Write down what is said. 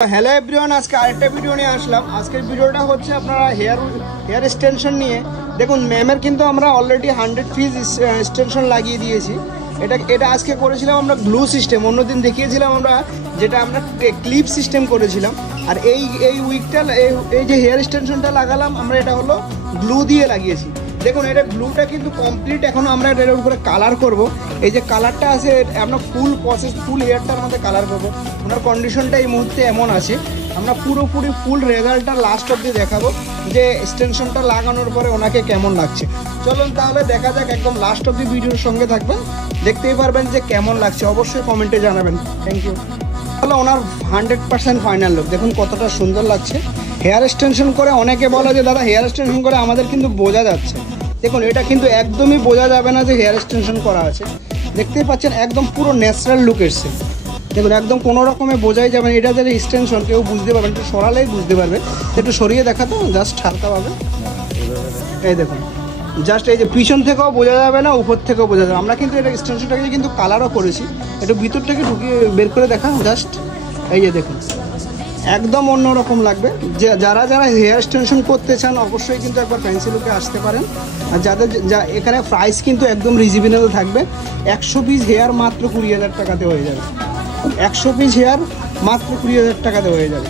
Hello everyone, আজকে আরেকটা video নিয়ে আসলাম। আজকের ভিডিওটা হচ্ছে আপনারা হেয়ার এক্সটেনশন নিয়ে। দেখুন ম্যামের কিন্তু আমরা অলরেডি 100 পিস এক্সটেনশন লাগিয়ে দিয়েছি। এটা আজকে করেছিলাম আমরা গ্লু সিস্টেম, অন্যদিন দেখিয়েছিলাম আমরা যেটা আমরা ক্লিপ সিস্টেম করেছিলাম। আর এই উইকটা এই যে হেয়ার এক্সটেনশনটা লাগালাম আমরা, এটা হলো গ্লু দিয়ে লাগিয়েছি। দেখুন এটা গ্লুটা কিন্তু কমপ্লিট, এখন আমরা এটার উপরে কালার করব। এই যে কালারটা আছে আমরা ফুল প্রসেস, ফুল হেয়ারটার মধ্যে কালার করবো। ওনার কন্ডিশনটা এই মুহূর্তে এমন আছে, আমরা পুরোপুরি ফুল রেজাল্টটা লাস্ট অবধি দেখাবো যে এক্সটেনশনটা লাগানোর পরে ওনাকে কেমন লাগছে। চলুন তাহলে দেখা যাক, একদম লাস্ট অবধি ভিডিওর সঙ্গে থাকবেন, দেখতেই পারবেন যে কেমন লাগছে। অবশ্যই কমেন্টে জানাবেন। Thank you. তাহলে ওনার 100% ফাইনাল লুক দেখুন কতটা সুন্দর লাগছে। হেয়ার এক্সটেনশন করে অনেকে বলে যে দাদা হেয়ার এক্সটেনশন করে আমাদের কিন্তু বোঝা যাচ্ছে। দেখুন এটা কিন্তু একদমই বোঝা যাবে না যে হেয়ার এক্সটেনশন করা আছে। দেখতেই পাচ্ছেন একদম পুরো ন্যাচারাল লুক এসছে। দেখুন একদম কোনো রকমে বোঝাই যাবে না এটা যে এক্সটেনশন, কেউ বুঝতে পারবেন, একটু সরালেই বুঝতে পারবে। একটু সরিয়ে দেখাতো জাস্ট হালকাভাবে, এই দেখুন জাস্ট এই যে পিছন থেকেও বোঝা যাবে না, উপর থেকেও বোঝা যাবে। আমরা কিন্তু এটা এক্সটেনশনটাকে কিন্তু কালারও করেছি, একটু ভিতর থেকে ঢুকিয়ে বের করে দেখা জাস্ট, এই যে দেখুন একদম অন্যরকম লাগবে। যে যারা হেয়ার এক্সটেনশন করতে চান অবশ্যই কিন্তু একবার ফ্যান্সি লুকে আসতে পারেন। আর এখানে প্রাইস কিন্তু একদম রিজনেবল থাকবে। 100 পিস হেয়ার মাত্র 20,000 টাকাতে হয়ে যাবে। 100 পিস হেয়ার মাত্র 20,000 টাকাতে হয়ে যাবে।